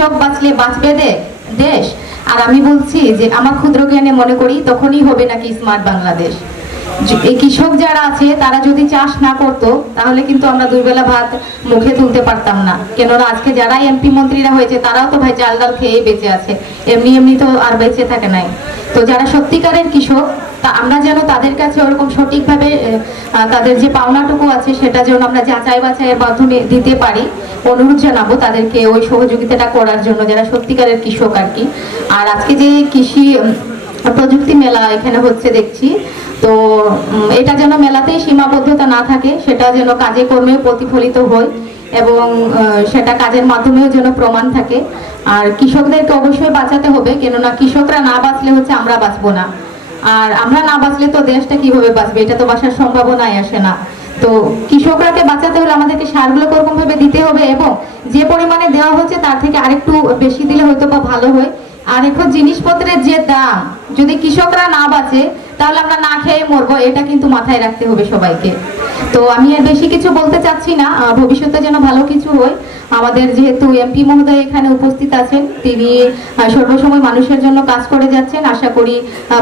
কৃষক বাঁচলে বাঁচবে দেশ। আর আমি বলছি যে, আমার ক্ষুদ্র জ্ঞানে মনে করি, তখনই হবে নাকি স্মার্ট বাংলাদেশ। কৃষক যারা আছে, তারা যদি চাষ না করতো, তাহলে কিন্তু আমরা দুই বেলা ভাত মুখে তুলতে পারতাম না। কেননা আজকে যারা এমপি মন্ত্রীরা হয়েছে, তারাও তো ভাই চাল ডাল খেয়ে বেঁচে আছে। এমনি এমনি তো আর বেঁচে থাকে নাই। তো যারা সত্যিকারের কৃষক, তা আমরা যেন তাদের কাছে ওরকম সঠিকভাবে তাদের যে পাওনাটুকু আছে, সেটা যেন আমরা যাচাই বাছাইয়ের মাধ্যমে দিতে পারি, অনুরোধ জানাব তাদেরকে ওই সহযোগিতাটা করার জন্য, যারা সত্যিকারের কৃষক আর কি। আর আজকে যে কৃষি প্রযুক্তি মেলা এখানে হচ্ছে দেখছি তো এটা যেন মেলাতেই সীমাবদ্ধতা না থাকে, সেটা যেন কাজে কর্মে প্রতিফলিত হয় এবং সেটা কাজের মাধ্যমেও যেন প্রমাণ থাকে। আর কৃষকদেরকে অবশ্যই বাঁচাতে হবে, কেননা কৃষকরা না বাঁচলে হচ্ছে আমরা বাঁচবো না। আর আমরা না বাঁচলে তো দেশটা কীভাবে বাঁচবে, এটা তো বাঁচার সম্ভাবনাই আসে না। তো কৃষকরাকে বাঁচাতে হলে আমাদেরকে সারগুলো ওরকম ভাবে দিতে হবে এবং যে পরিমাণে দেওয়া হচ্ছে তার থেকে আরেকটু বেশি দিলে হয়তো বা ভালো হয়। আর এখন জিনিসপত্রের যে দাম, যদি কৃষকরা না বাঁচে তাহলে আমরা না খেয়ে মরবো, এটা কিন্তু মাথায় রাখতে হবে সবাইকে। তো আমি আর বেশি কিছু বলতে চাচ্ছি না ভবিষ্যতে যেন ভালো কিছু হয়। আমাদের যেহেতু এমপি মহোদয় এখানে উপস্থিত আছেন, তিনি সর্বসময় মানুষের জন্য কাজ করে যাচ্ছেন, আশা করি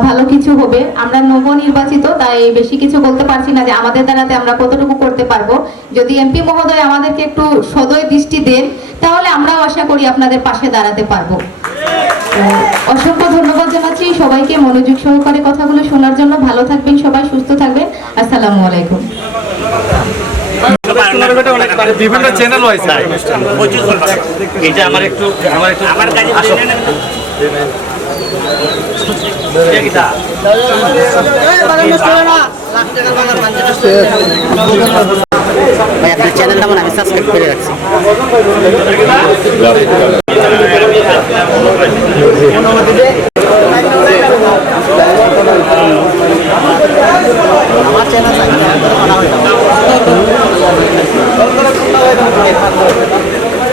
ভালো কিছু হবে। আমরা নবনির্বাচিত, তাই বেশি কিছু বলতে পারছি না যে আমাদের দ্বারাতে আমরা কতটুকু করতে পারব। যদি এমপি মহোদয় আমাদেরকে একটু সদয় দৃষ্টি দেন, তাহলে আমরাও আশা করি আপনাদের পাশে দাঁড়াতে পারব। জানাচ্ছি সবাইকে মনোযোগ সহকারে কথাগুলো শোনার জন্য ভালো থাকবেন সবাই সুস্থ থাকবেন আসসালামু আলাইকুম মানে বিভিন্ন চ্যানেল হয়েছে এটা আমার একটু আমার একটু আমার কাছে আসো। জেনে নেন তো। এটা কিটা? ভাই আপনার চ্যানেলটা মনে আমি সাবস্ক্রাইব করে রাখছি